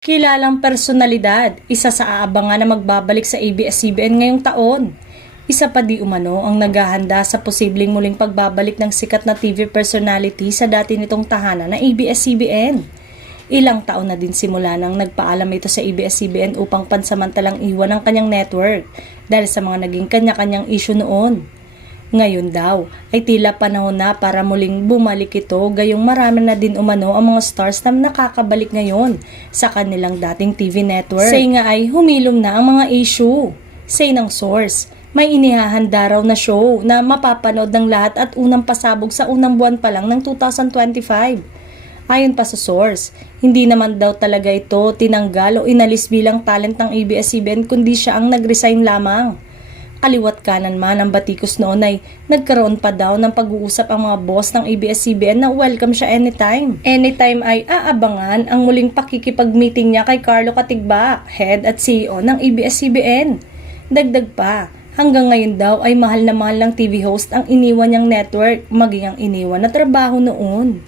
Kilalang personalidad, isa sa aabangan na magbabalik sa ABS-CBN ngayong taon. Isa pa di umano ang naghahanda sa posibleng muling pagbabalik ng sikat na TV personality sa dati nitong tahanan na ABS-CBN. Ilang taon na din simula nang nagpaalam ito sa ABS-CBN upang pansamantalang iwan ang kanyang network dahil sa mga naging kanya-kanyang issue noon. Ngayon daw ay tila panahon na para muling bumalik ito, gayong marami na din umano ang mga stars na nakakabalik ngayon sa kanilang dating TV network. Say nga ay humilom na ang mga issue. Say ng source, may inihahanda raw na show na mapapanood ng lahat at unang pasabog sa unang buwan pa lang ng 2025. Ayon pa sa source, hindi naman daw talaga ito tinanggal o inalis bilang talent ng ABS-CBN kundi siya ang nag-resign lamang. Kaliwat kanan man ang batikos noon ay nagkaroon pa daw ng pag-uusap ang mga boss ng ABS-CBN na welcome siya anytime. Anytime ay aabangan ang muling pakikipag-meeting niya kay Carlo Katigbak, head at CEO ng ABS-CBN. Dagdag pa, hanggang ngayon daw ay mahal na mahal ng TV host ang iniwan niyang network, maging ang iniwan na trabaho noon.